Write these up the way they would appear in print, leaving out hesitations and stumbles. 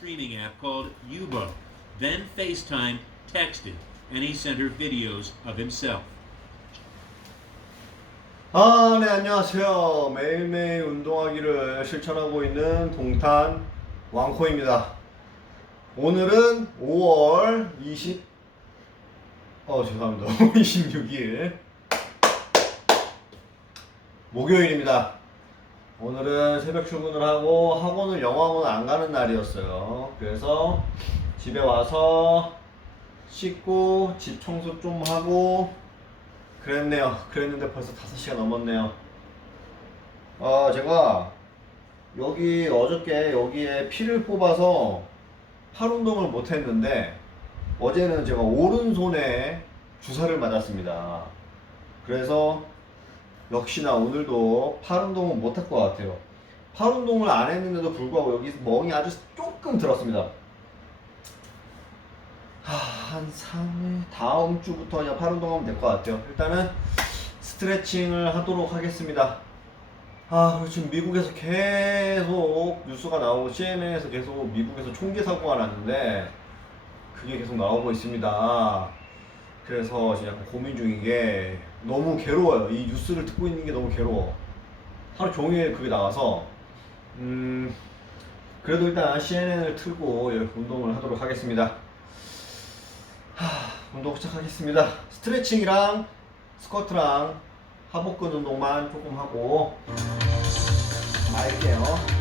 streaming app called Yubo, then FaceTime, texted, and he sent her videos of himself. 네, 안녕하세요. 매일매일 운동하기를 실천하고 있는 동탄 왕코입니다. 오늘은 5월 26일 목요일입니다. 오늘은 새벽 출근을 하고 영어학원 안 가는 날이었어요. 그래서 집에 와서 씻고 집 청소 좀 하고 그랬는데 벌써 5시가 넘었네요. 제가 어저께 여기에 피를 뽑아서 팔 운동을 못 했는데 어제는 제가 오른손에 주사를 맞았습니다. 그래서 역시나 오늘도 팔 운동은 못 할 것 같아요. 팔 운동을 안 했는데도 불구하고 여기 멍이 아주 조금 들었습니다. 한 3일 다음 주부터 그냥 팔 운동하면 될 것 같아요. 일단은 스트레칭을 하도록 하겠습니다. 지금 미국에서 계속 뉴스가 나오고 CNN에서 계속 미국에서 총기 사고가 났는데 그게 계속 나오고 있습니다. 그래서 지금 약간 고민 중인 게 너무 괴로워요. 이 뉴스를 듣고 있는 게 너무 괴로워. 하루 종일 그게 나와서 그래도 일단 CNN을 틀고 운동을 하도록 하겠습니다. 운동 시작하겠습니다. 스트레칭이랑 스쿼트랑 하복근 운동만 조금 하고 말게요.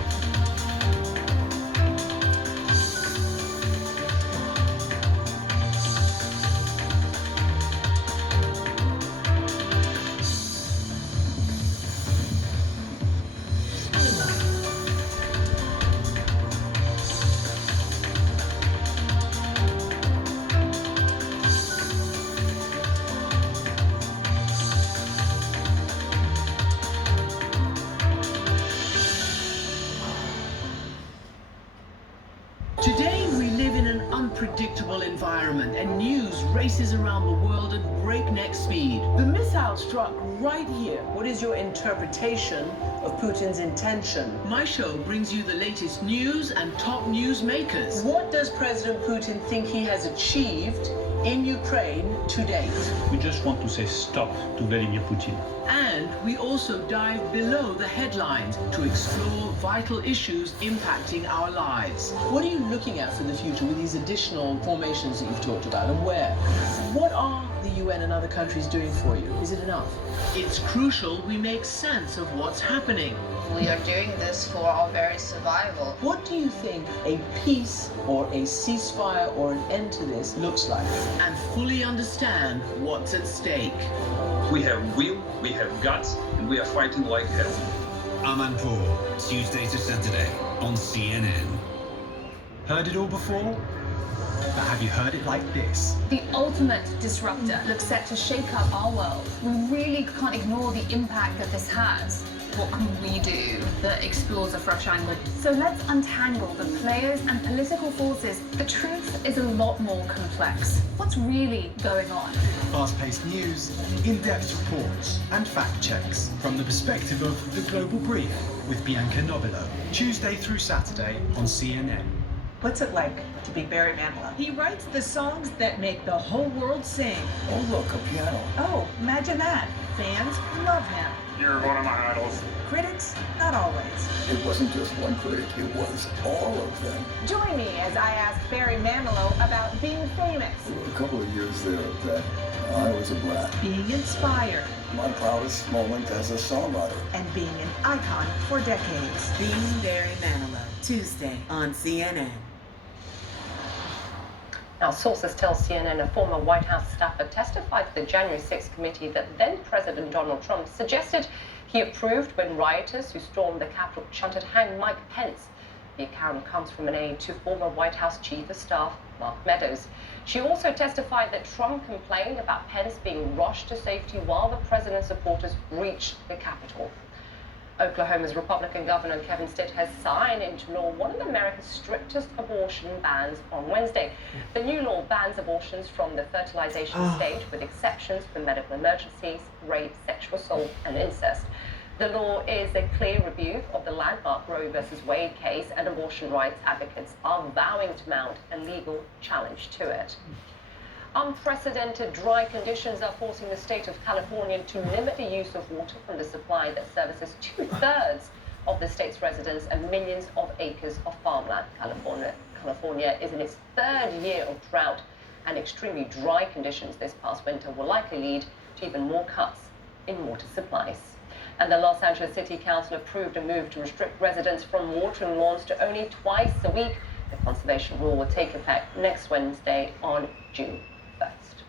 Today we live in an unpredictable environment and news races around the world at breakneck speed. The missile struck right here. What is your interpretation of Putin's intention? My show brings you the latest news and top news makers. What does President Putin think he has achieved in Ukraine to date? We just want to say stop to Vladimir Putin. And we also dive below the headlines to explore vital issues impacting our lives. What are you looking at for the future with these additional formations that you've talked about, and where? What are the UN and other countries doing for you? Is it enough? It's crucial we make sense of what's happening. We are doing this for our very survival. What do you think a peace or a ceasefire or an end to this looks like? And fully understand what's at stake. We have will, we have guts, and we are fighting like hell. Amanpour, Tuesday to Saturday on CNN. Heard it all before? But have you heard it like this? The ultimate disruptor looks set to shake up our world. We really can't ignore the impact that this has. What can we do that explores a fresh angle? So let's untangle the players and political forces. The truth is a lot more complex. What's really going on? Fast-paced news, in-depth reports, and fact checks from the perspective of The Global Brief with Bianca Nobilo. Tuesday through Saturday on CNN. What's it like to be Barry Manilow? He writes the songs that make the whole world sing. Oh, look, a piano. Oh, imagine that. Fans love him. You're one of my idols. Critics, not always. It wasn't just one critic, it was all of them. Join me as I ask Barry Manilow about being famous. There were a couple of years there that I was a brat. Being inspired. My proudest moment as a songwriter. And being an icon for decades. Being Barry Manilow. Tuesday on CNN. Now, sources tell CNN a former White House staffer testified to the January 6th committee that then-President Donald Trump suggested he approved when rioters who stormed the Capitol chanted "Hang Mike Pence." The account comes from an aide to former White House Chief of Staff Mark Meadows. She also testified that Trump complained about Pence being rushed to safety while the president's supporters reached the Capitol. Oklahoma's Republican Governor Kevin Stitt has signed into law one of America's strictest abortion bans on Wednesday. The new law bans abortions from the fertilization stage with exceptions for medical emergencies, rape, sexual assault, and incest. The law is a clear rebuke of the landmark Roe versus Wade case, and abortion rights advocates are vowing to mount a legal challenge to it. Unprecedented dry conditions are forcing the state of California to limit the use of water from the supply that services 2/3 of the state's residents and millions of acres of farmland. California is in its third year of drought, and extremely dry conditions this past winter will likely lead to even more cuts in water supplies. And the Los Angeles City Council approved a move to restrict residents from watering lawns to only twice a week. The conservation rule will take effect next Wednesday on June 1st.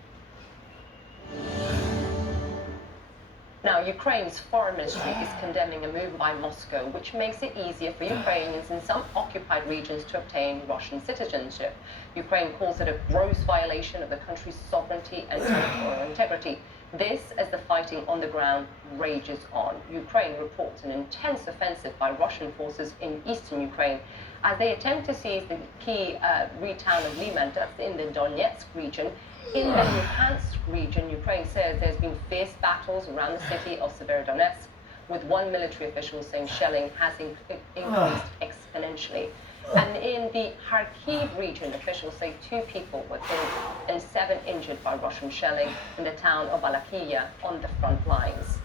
Now, Ukraine's foreign ministry is condemning a move by Moscow which makes it easier for Ukrainians in some occupied regions to obtain Russian citizenship. Ukraine calls it a gross violation of the country's sovereignty and territorial integrity. This as the fighting on the ground rages on. Ukraine reports an intense offensive by Russian forces in eastern Ukraine as they attempt to seize the key town of Liman, that's in the Donetsk region. In the Luhansk region, Ukraine says there's been fierce battles around the city of Severodonetsk, with one military official saying shelling has increased exponentially. And in the Kharkiv region, officials say 2 people were killed and 7 injured by Russian shelling in the town of Valakiya on the front lines.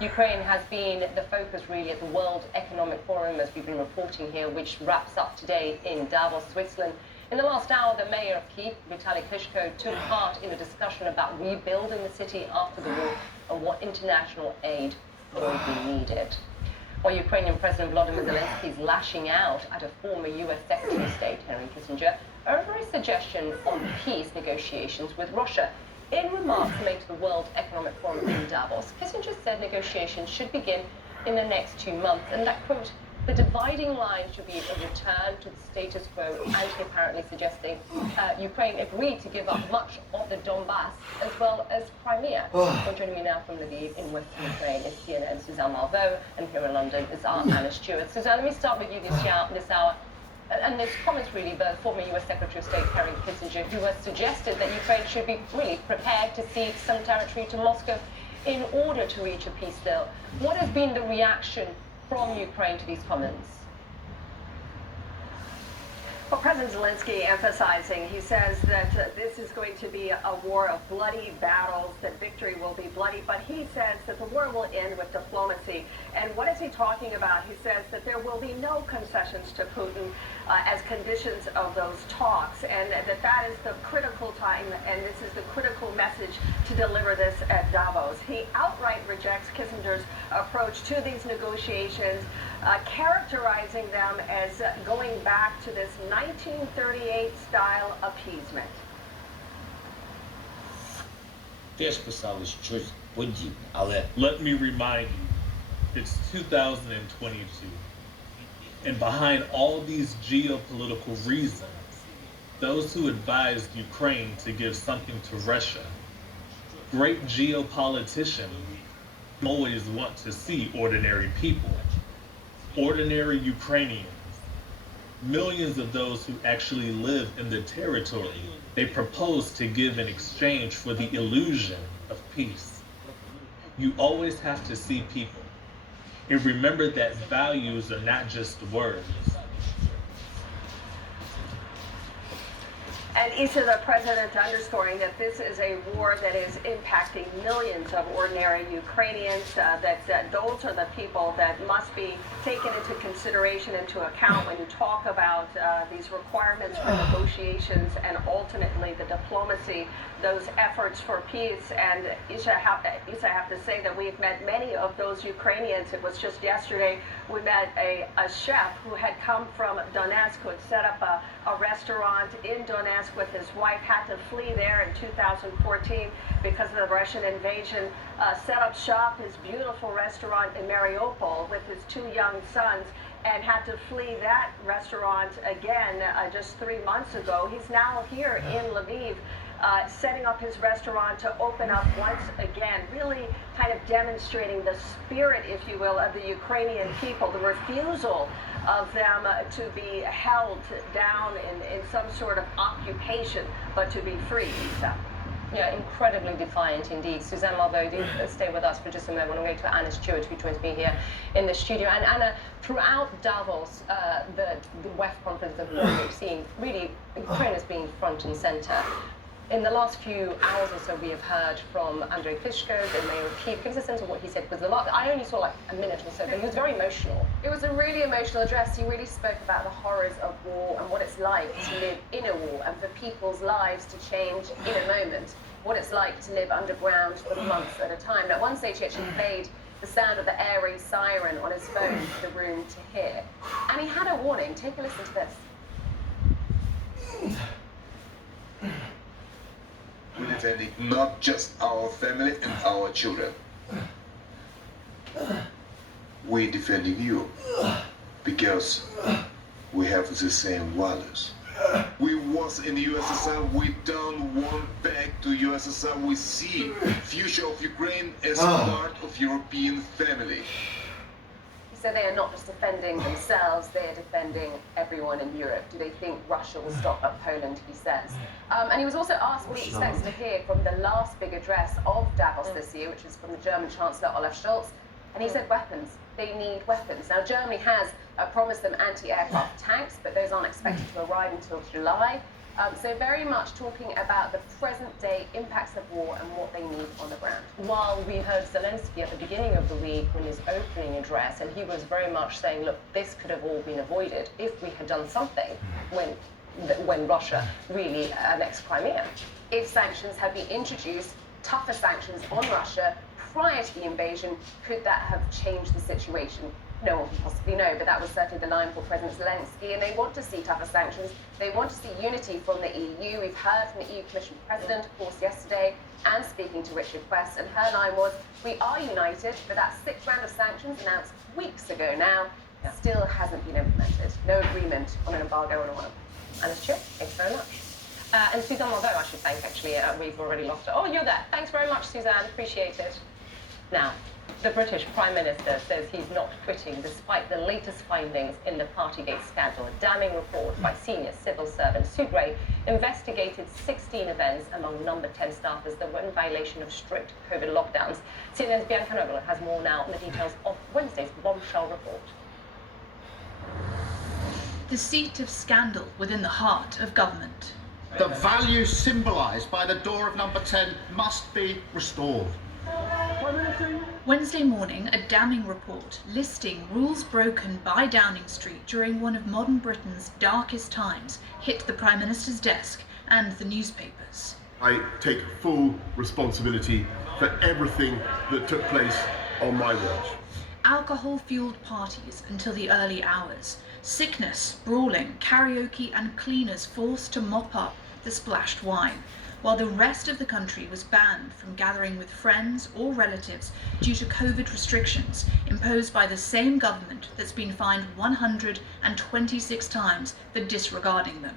Ukraine has been the focus really at the World Economic Forum, as we've been reporting here, which wraps up today in Davos, Switzerland. In the last hour, the mayor of Kyiv, Vitaly Klitschko, took part in a discussion about rebuilding the city after the war and what international aid will be needed. While Ukrainian President Volodymyr Zelensky is lashing out at a former U.S. Secretary of State, Henry Kissinger, over a suggestion on peace negotiations with Russia. In remarks made to the World Economic Forum in Davos, Kissinger said negotiations should begin in the next 2 months, and that, quote, the dividing line should be a return to the status quo, and he apparently suggesting Ukraine agreed to give up much of the Donbass as well as Crimea. Well, joining me now from Lviv in Western Ukraine is CNN's Suzanne Malveaux, and here in London is our Anna Stewart. Suzanne, let me start with you this hour. And there's comments really by the former U.S. Secretary of State, Henry Kissinger, who has suggested that Ukraine should be really prepared to cede some territory to Moscow in order to reach a peace deal. What has been the reaction from Ukraine to these comments? Well, President Zelensky emphasizing, he says that this is going to be a war of bloody battles, that victory will be bloody, but he says that the war will end with diplomacy. And what is he talking about? He says that there will be no concessions to Putin as conditions of those talks, and that is the critical time, and this is the critical message to deliver this at Davos. He outright rejects Kissinger's approach to these negotiations, characterizing them as going back to this 1938 style appeasement. Теж писали щось подібне, але let me remind you, it's 2022. And behind all these geopolitical reasons, those who advised Ukraine to give something to Russia, great geopoliticians always want to see ordinary people, ordinary Ukrainians, millions of those who actually live in the territory they propose to give in exchange for the illusion of peace. You always have to see people. And remember that values are not just words. And Issa, the president underscoring that this is a war that is impacting millions of ordinary Ukrainians, that those are the people that must be taken into consideration, into account when you talk about these requirements for negotiations and ultimately the diplomacy, those efforts for peace. And Issa, I have to say that we've met many of those Ukrainians. It was just yesterday we met a chef who had come from Donetsk, who had set up a restaurant in Donetsk with his wife, had to flee there in 2014 because of the Russian invasion, set up shop, his beautiful restaurant in Mariupol with his 2 young sons, and had to flee that restaurant again just 3 months ago. He's now here in Lviv, setting up his restaurant to open up once again, really kind of demonstrating the spirit, if you will, of the Ukrainian people, the refusal of them to be held down in some sort of occupation, but to be free, Lisa. Yeah, incredibly defiant indeed. Suzanne Malveaux, do stay with us for just a moment. I'm going to Anna Stewart, who joins me here in the studio. And Anna, throughout Davos, the WEF conference, the forum, we've seen really Ukraine has been front and centre. In the last few hours or so, we have heard from Andrei Klitschko, the mayor of Kyiv. Give us a sense of what he said, because I only saw like a minute or so, but he was very emotional. It was a really emotional address. He really spoke about the horrors of war and what it's like to live in a war and for people's lives to change in a moment. What it's like to live underground for months at a time. At one stage, he actually played the sound of the air raid siren on his phone for the room to hear. And he had a warning. Take a listen to this. We're defending not just our family and our children. We're defending you because we have the same values. We was in the USSR, we don't want back to USSR. We see future of Ukraine as part of European family. So they are not just defending themselves, they are defending everyone in Europe. Do they think Russia will stop at Poland, he says. And he was also asked what he expects to hear from the last big address of Davos this year, which is from the German Chancellor Olaf Scholz. And he said weapons. They need weapons. Now, Germany has promised them anti-aircraft tanks, but those aren't expected to arrive until July. So very much talking about the present-day impacts of war and what they need on the ground. While we heard Zelensky at the beginning of the week in his opening address, and he was very much saying, look, this could have all been avoided if we had done something when Russia really annexed Crimea. If sanctions had been introduced, tougher sanctions on Russia prior to the invasion, could that have changed the situation? No one can possibly know, but that was certainly the line for President Zelensky, and they want to see tougher sanctions. They want to see unity from the EU. We've heard from the EU Commission President, of course, yesterday, and speaking to Richard Quest, and her line was, we are united, but that sixth round of sanctions announced weeks ago now still hasn't been implemented. No agreement on an embargo on oil. And it's true. Thanks very much. And Suzanne Malveaux, I should thank, actually. We've already lost her. Oh, you're there. Thanks very much, Suzanne. Appreciate it. Now, the British Prime Minister says he's not quitting despite the latest findings in the Partygate scandal. A damning report by senior civil servant Sue Gray investigated 16 events among Number 10 staffers that were in violation of strict COVID lockdowns. CNN's Bianca Nobile has more now on the details of Wednesday's bombshell report. The seat of scandal within the heart of government. The values symbolised by the door of Number 10 must be restored. Wednesday morning, a damning report listing rules broken by Downing Street during one of modern Britain's darkest times hit the Prime Minister's desk and the newspapers. I take full responsibility for everything that took place on my watch. Alcohol-fueled parties until the early hours. Sickness, brawling, karaoke and cleaners forced to mop up the splashed wine, while the rest of the country was banned from gathering with friends or relatives due to COVID restrictions imposed by the same government that's been fined 126 times for disregarding them.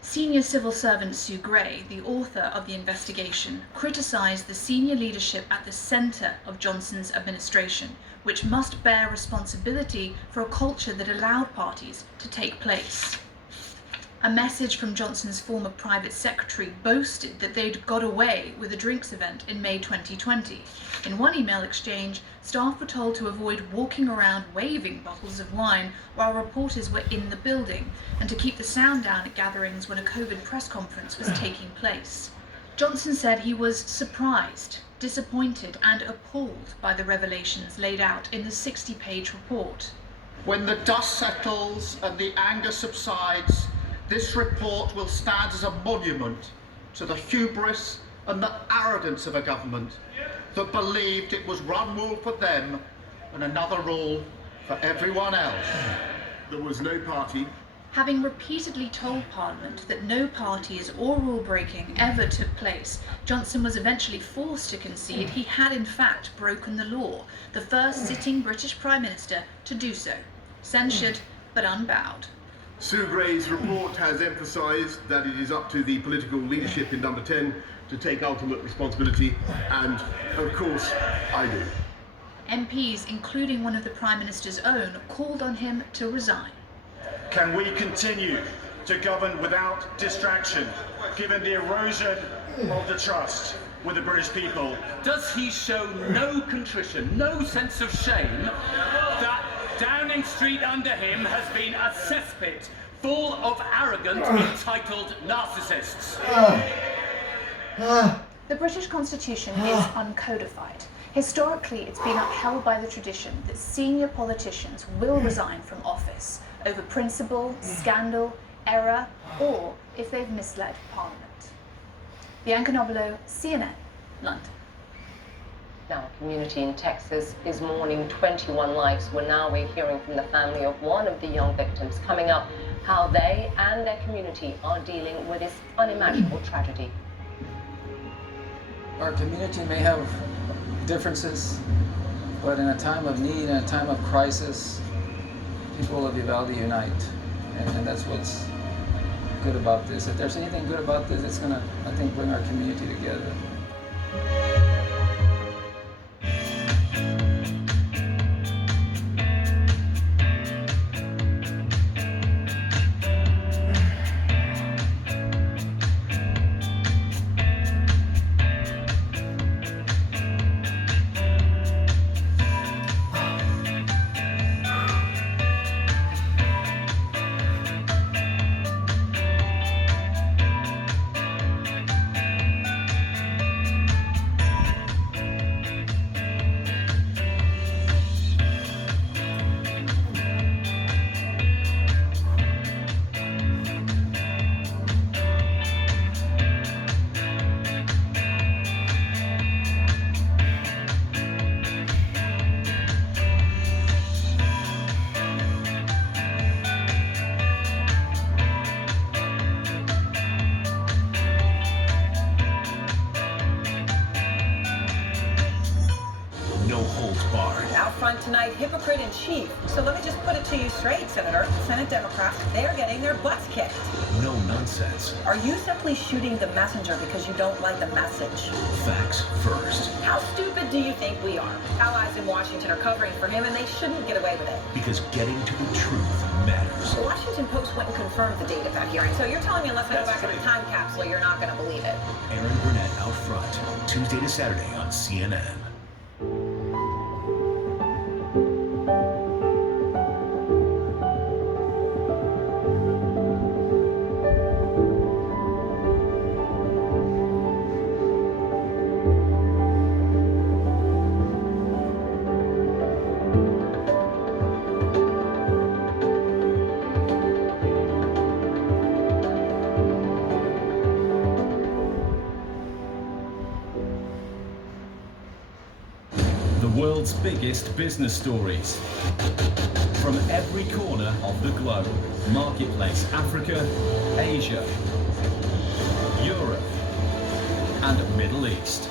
Senior civil servant Sue Gray, the author of the investigation, criticised the senior leadership at the centre of Johnson's administration, which must bear responsibility for a culture that allowed parties to take place. A message from Johnson's former private secretary boasted that they'd got away with a drinks event in May 2020. In one email exchange, staff were told to avoid walking around waving bottles of wine while reporters were in the building, and to keep the sound down at gatherings when a COVID press conference was taking place. Johnson said he was surprised, disappointed and appalled by the revelations laid out in the 60-page report. When the dust settles and the anger subsides, this report will stand as a monument to the hubris and the arrogance of a government that believed it was one rule for them and another rule for everyone else. There was no party. Having repeatedly told Parliament that no parties or rule breaking ever took place, Johnson was eventually forced to concede he had in fact broken the law, the first sitting British Prime Minister to do so. Censured but unbowed. Sue Gray's report has emphasised that it is up to the political leadership in Number 10 to take ultimate responsibility, and of course I do. MPs, including one of the Prime Minister's own, called on him to resign. Can we continue to govern without distraction, given the erosion of the trust with the British people? Does he show no contrition, no sense of shame that Downing Street under him has been a cesspit full of arrogant, entitled narcissists? The British Constitution is uncodified. Historically, it's been upheld by the tradition that senior politicians will resign from office over principle, scandal, error, or if they've misled Parliament. Bianca Nobilo, CNN, London. Now, a community in Texas is mourning 21 lives. Well, now we're hearing from the family of one of the young victims. Coming up, how they and their community are dealing with this unimaginable tragedy. Our community may have differences, but in a time of need, in a time of crisis, people of Uvalde unite. And that's what's good about this. If there's anything good about this, it's gonna, I think, bring our community together. Tonight, hypocrite in chief. So let me just put it to you straight, Senator. Senate Democrats, they're getting their butts kicked. No nonsense. Are you simply shooting the messenger because you don't like the message? Facts first. How stupid do you think we are? Allies in Washington are covering for him, and they shouldn't get away with it. Because getting to the truth matters. The Washington Post went and confirmed the date of that hearing. So you're telling me unless I go back in the time capsule, you're not going to believe it. Aaron Burnett out front, Tuesday to Saturday on CNN. World's biggest business stories from every corner of the globe. Marketplace Africa, Asia, Europe, and Middle East.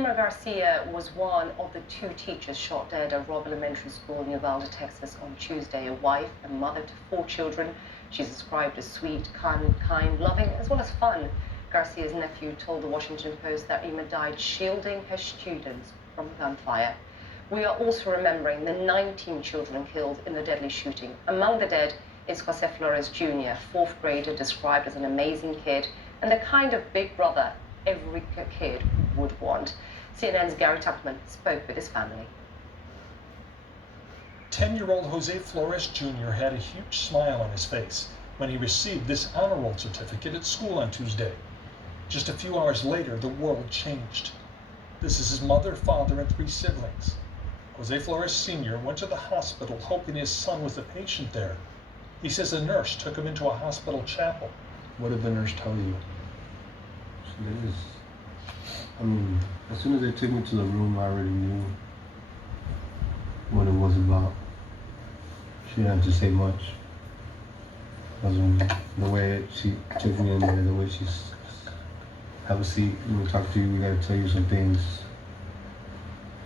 Irma Garcia was one of the 2 teachers shot dead at Robb Elementary School in Uvalde, Texas on Tuesday. A wife and mother to 4 children. She's described as sweet, kind, loving, as well as fun. Garcia's nephew told the Washington Post that Irma died shielding her students from gunfire. We are also remembering the 19 children killed in the deadly shooting. Among the dead is Jose Flores Jr., 4th grader, described as an amazing kid and the kind of big brother every kid would want. CNN's Gary Tuckman spoke with his family. 10-year-old Jose Flores Jr. had a huge smile on his face when he received this honor roll certificate at school on Tuesday. Just a few hours later, the world changed. This is his mother, father, and 3 siblings. Jose Flores Sr. went to the hospital hoping his son was a patient there. He says a nurse took him into a hospital chapel. What did the nurse tell you? As soon as they took me to the room, I already knew what it was about. She didn't have to say much. The way she took me in there, the way she's have a seat, we talk to you, we gotta tell you some things.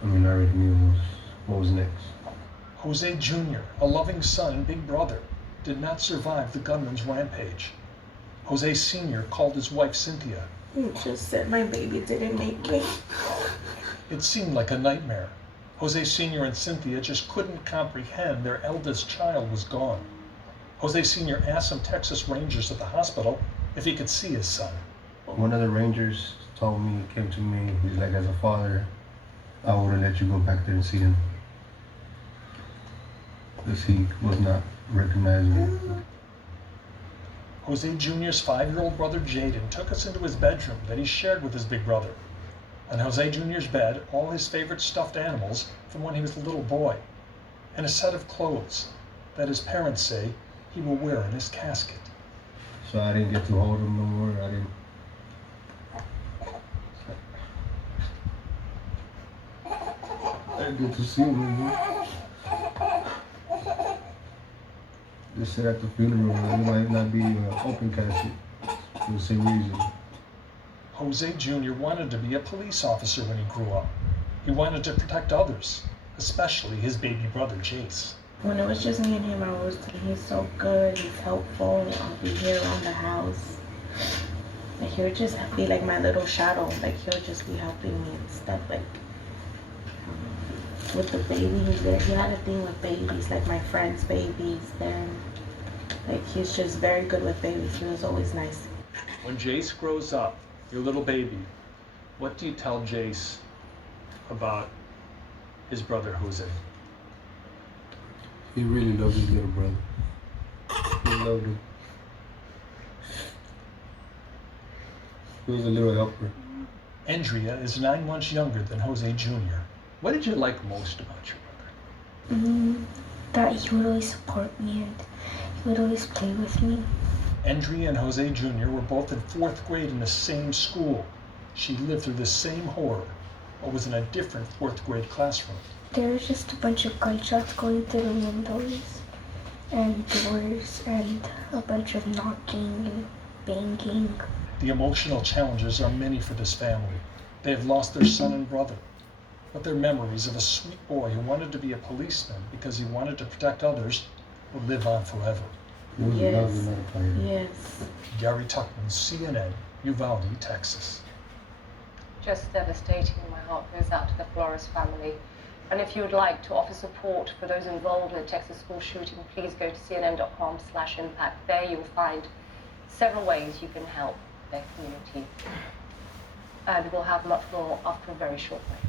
I already knew what was next. Jose Jr., a loving son and big brother, did not survive the gunman's rampage. Jose Sr. called his wife Cynthia. He just said my baby didn't make it. It seemed like a nightmare. Jose Sr. and Cynthia just couldn't comprehend their eldest child was gone. Jose Sr. asked some Texas Rangers at the hospital if he could see his son. One of the Rangers came to me, he's like, as a father, I wouldn't let you go back there and see him. Because he was not recognizing me. Jose Jr.'s 5-year-old brother Jaden took us into his bedroom that he shared with his big brother. On Jose Jr.'s bed, all his favorite stuffed animals from when he was a little boy, and a set of clothes that his parents say he will wear in his casket. So I didn't get to hold him no more. I didn't get to see him anymore. They said at the funeral it might not be an open casket for the same reason. Jose Jr. wanted to be a police officer when he grew up. He wanted to protect others, especially his baby brother Jace. When it was just me and him, I was like, he's so good, he's helpful, I'll be here around the house. Like, he'll just be like my little shadow, like he'll just be helping me and stuff. Like with the baby, he's there. He had a thing with babies, like my friends' babies. Then, like he's just very good with babies. He was always nice. When Jace grows up, your little baby, what do you tell Jace about his brother Jose? He really loved his little brother. He loved him. He was a little helper. Andrea is 9 months younger than Jose Jr. What did you like most about your brother? That he would always support me and he would always play with me. Andrea and Jose Jr. were both in 4th grade in the same school. She lived through the same horror, but was in a different 4th grade classroom. There was just a bunch of gunshots going through the windows and doors and a bunch of knocking and banging. The emotional challenges are many for this family. They have lost their son and brother, but their memories of a sweet boy who wanted to be a policeman because he wanted to protect others will live on forever. Yes. Yes. Gary Tuckman, CNN, Uvalde, Texas. Just devastating. My heart goes out to the Flores family. And if you would like to offer support for those involved in the Texas school shooting, please go to cnn.com/impact. There you'll find several ways you can help their community. And we'll have much more after a very short break.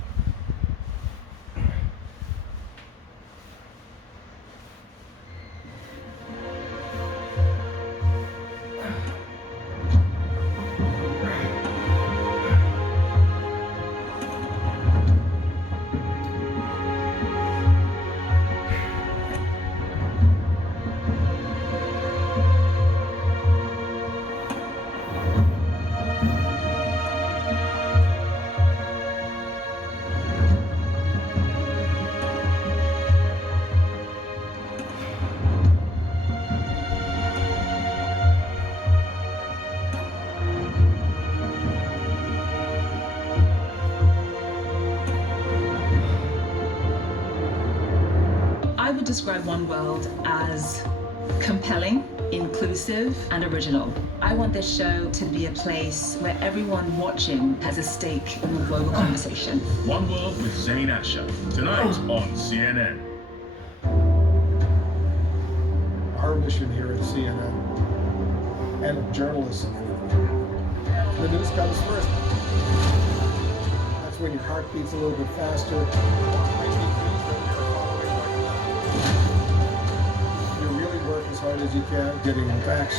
I would describe One World as compelling, inclusive, and original. I want this show to be a place where everyone watching has a stake in the global conversation. One World with Zain Asher, tonight on CNN. Our mission here at CNN and of journalism, the news comes first. That's when your heart beats a little bit faster. You really work as hard as you can, getting the facts.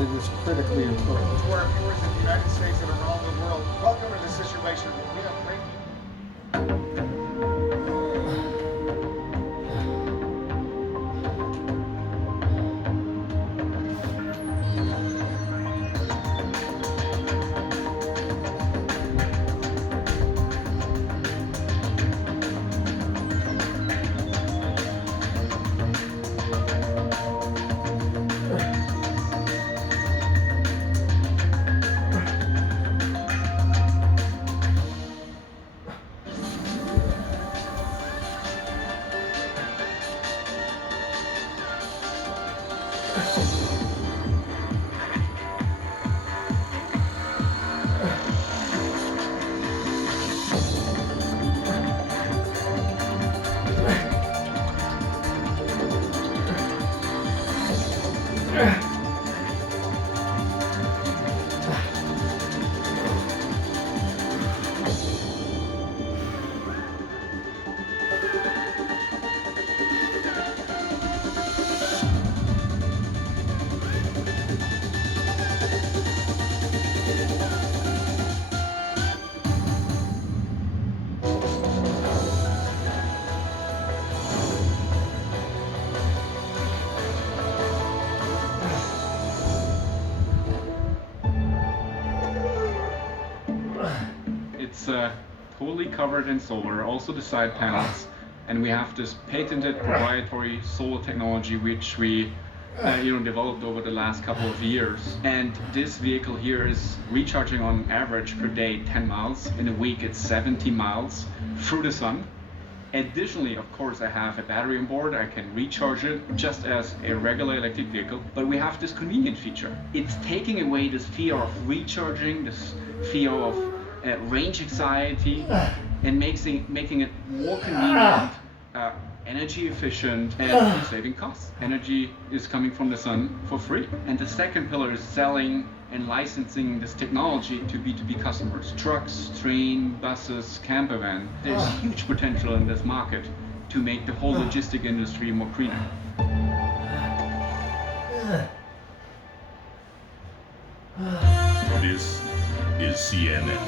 It is critically important. To our viewers in the United States and around the world, welcome to the Situation Room. We have breaking. It's totally covered in solar, also the side panels, and we have this patented proprietary solar technology which we developed over the last couple of years. And this vehicle here is recharging on average per day 10 miles. In a week it's 70 miles through the sun. Additionally, of course, I have a battery on board. I can recharge it just as a regular electric vehicle, but we have this convenient feature. It's taking away this fear of recharging, this fear of range anxiety, and making it more convenient, energy efficient, and saving costs. Energy is coming from the sun for free. And the second pillar is selling and licensing this technology to B2B customers. Trucks, train, buses, camper van. There's huge potential in this market to make the whole logistic industry more greener. This is CNN.